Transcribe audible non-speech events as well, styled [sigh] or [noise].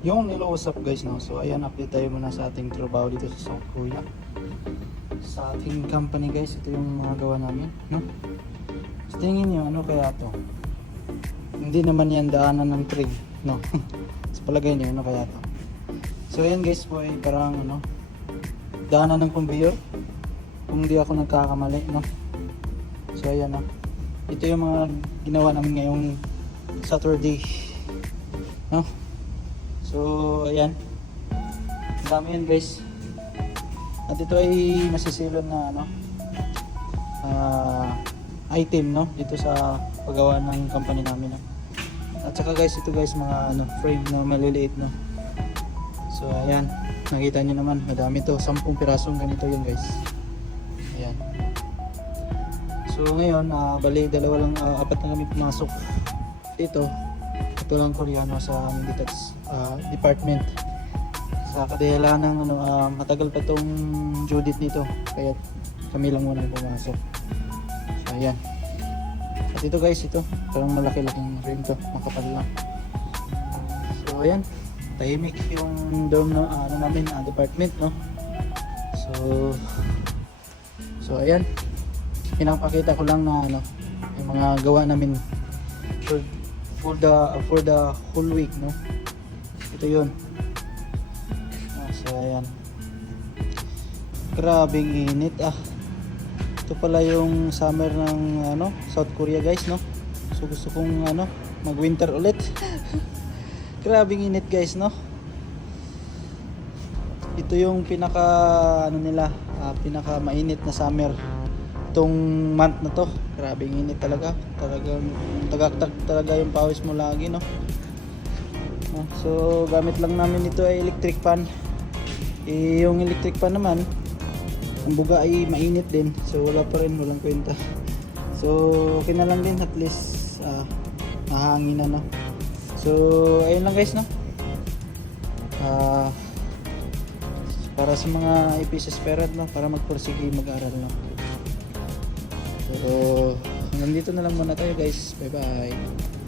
Yung hello what's up guys no. So ayan update tayo muna sa ating trabaho dito sa South Korea. Sa ating company guys, ito yung mga gawa namin, no? So tingin niyo ano kaya to? Hindi naman yan daanan ng train, no? [laughs] sa palagay niyo ano kaya to? So ayan guys po ay parang ano daanan ng conveyor. Kung di ako nagkakamali, no? So ayan no. Ito yung mga ginawa namin ngayong Saturday. No? So, ayan. Ang dami yan guys. At ito ay masisilon na ano, ah, item no dito sa paggawa ng company namin. No? At saka guys, ito guys mga ano, frame na maliliit no. So, ayan. Nakita niyo naman, madami to. 10 pirasong ganito yun guys. Ayan. So ngayon, ah bali dalawa lang, ah, apat na kami pumasok dito. Ito lang Koreano sa aming dito, ah, department. Sa kadahilan ng ano, ah, matagal pa tong Judith dito. Kaya kami lang muna pumasok. So ayan. At ito guys, ito. Parang malaki-laking ring to. Makapal lang. So ayan. Tahimik yung dorm na ah, ano namin, ah, department, no? So, so ayan pinapakita ko lang na ano yung mga gawa namin for, for the for the whole week no ito yun. Ah, so ayan. Grabing init ah. Ito pala yung summer ng ano South Korea guys no? So gusto kong ano mag winter ulit [laughs] grabing init guys no? Ito yung pinaka ano nila ah, pinaka mainit na summer itong month na to. Grabe ang init talaga. Talagang tagaktak talaga yung pawis mo lagi no so gamit lang namin ito ay electric fan. Eh, yung electric fan naman ang buga ay mainit din. So wala pa rin walang kwenta. So okay na lang din. At least ah, mahangin na no? So ayun lang guys no? Ah para sa mga IPS aspirant no? Para magpursige mag-aral no? So, hanggang dito na lang muna tayo guys. Bye bye.